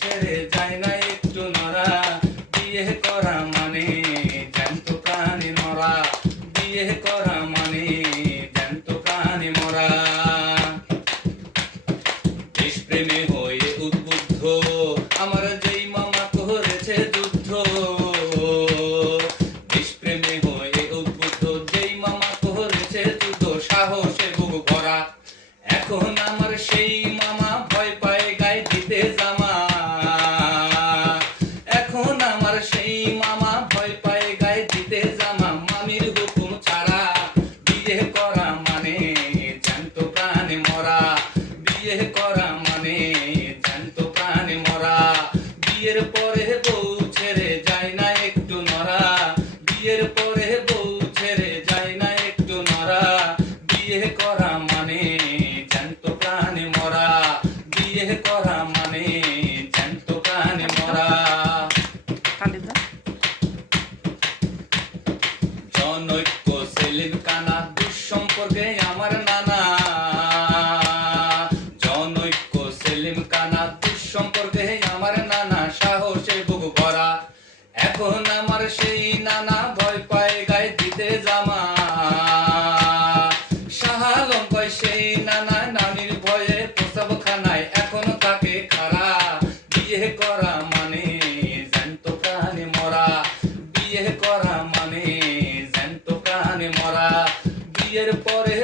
ছেড়ে যায় না একটু নরা বিয়ে করা মানে জ্যান্ত প্রাণী মরা। বিয়ে করা মানে জ্যান্ত প্রাণী মরা। দেশপ্রেমে হয়ে উদ্বুদ্ধ, আমার যেই মামা করেছে যুদ্ধ। দেশপ্রেমে হয়ে উদ্বুদ্ধ, যেই মামা করেছে যুদ্ধ, সাহসে বুক ভরা। এখন আমার সেই ঘরে বউ ছেড়ে যায় না একটু নরা বিয়ে করা মানে জ্যান্ত প্রাণে মরা। বিয়ে করা মানে জ্যান্ত প্রাণে মরা। জনৈক্য সেলিন কানা দুঃসম্পর্কে আমার নানা। জনৈক্য সেলিম কানা দুঃসম্পর্কে আমার নানা। সাহসে বুক করা এখন আমার সেই নানা করা মানে জ্যান্ত প্রাণে মরা। বিয়ে করা মানে জ্যান্ত প্রাণে মরা। বিয়ের পরে